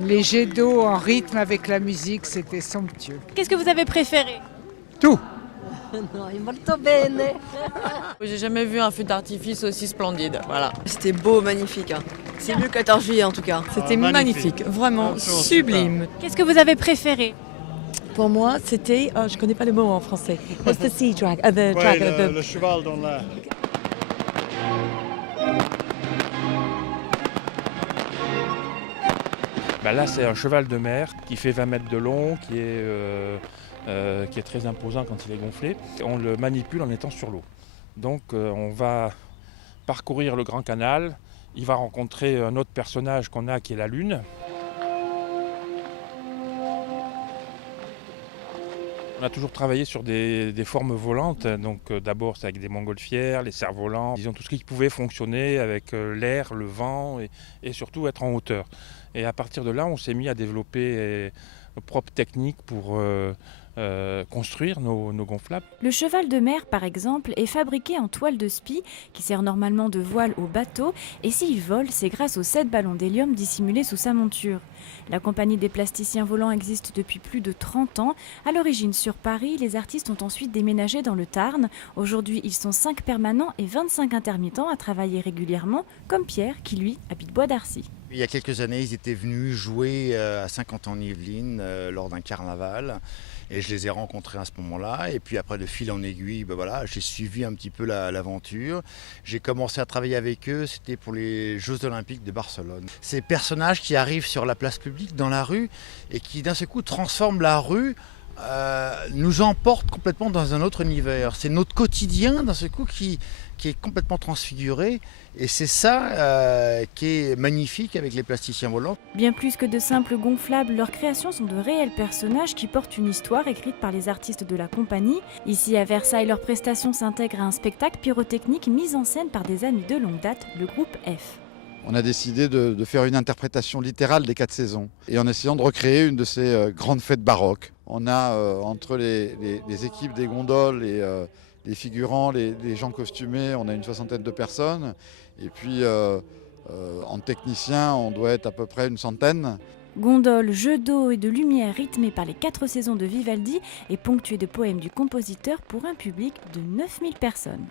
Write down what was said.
les jets d'eau en rythme avec la musique, c'était somptueux. Qu'est-ce que vous avez préféré? Tout. No, è molto bene. J'ai jamais vu un feu d'artifice aussi splendide. Voilà. C'était beau, magnifique. C'est mieux que 14 juillet en tout cas. C'était magnifique, vraiment sublime. Qu'est-ce que vous avez préféré? Pour moi, c'était, je connais pas le mot en français. What's the sea drag? Le cheval dans l'air. Là, c'est un cheval de mer qui fait 20 mètres de long, qui est très imposant quand il est gonflé. On le manipule en étant sur l'eau. Donc on va parcourir le Grand Canal. Il va rencontrer un autre personnage qu'on a qui est la Lune. On a toujours travaillé sur des formes volantes. Donc d'abord c'est avec des montgolfières, les cerfs-volants, disons tout ce qui pouvait fonctionner avec l'air, le vent et surtout être en hauteur. Et à partir de là, on s'est mis à développer nos propres techniques pour construire nos gonflables. Le cheval de mer, par exemple, est fabriqué en toile de spi qui sert normalement de voile au bateau et s'il vole, c'est grâce aux 7 ballons d'hélium dissimulés sous sa monture. La compagnie des plasticiens volants existe depuis plus de 30 ans. À l'origine sur Paris, les artistes ont ensuite déménagé dans le Tarn. Aujourd'hui, ils sont 5 permanents et 25 intermittents à travailler régulièrement, comme Pierre qui, lui, habite Bois d'Arcy. Il y a quelques années, ils étaient venus jouer à Saint-Quentin-en-Yvelines lors d'un carnaval. Et je les ai rencontrés à ce moment-là. Et puis après, de fil en aiguille, j'ai suivi un petit peu l'aventure. J'ai commencé à travailler avec eux, c'était pour les Jeux Olympiques de Barcelone. Ces personnages qui arrivent sur la place publique, dans la rue, et qui d'un seul coup transforment la rue, nous emportent complètement dans un autre univers. C'est notre quotidien, d'un seul coup, qui est complètement transfiguré. Et c'est ça qui est magnifique avec les plasticiens volants. Bien plus que de simples gonflables, leurs créations sont de réels personnages qui portent une histoire écrite par les artistes de la compagnie. Ici à Versailles, leurs prestations s'intègrent à un spectacle pyrotechnique mis en scène par des amis de longue date, le groupe F. On a décidé de faire une interprétation littérale des 4 saisons et en essayant de recréer une de ces grandes fêtes baroques. On a entre les équipes des gondoles et les figurants, les gens costumés, on a une 60aine de personnes. Et puis en technicien, on doit être à peu près une 100aine. Gondoles, jeux d'eau et de lumière rythmés par les 4 saisons de Vivaldi et ponctués de poèmes du compositeur pour un public de 9000 personnes.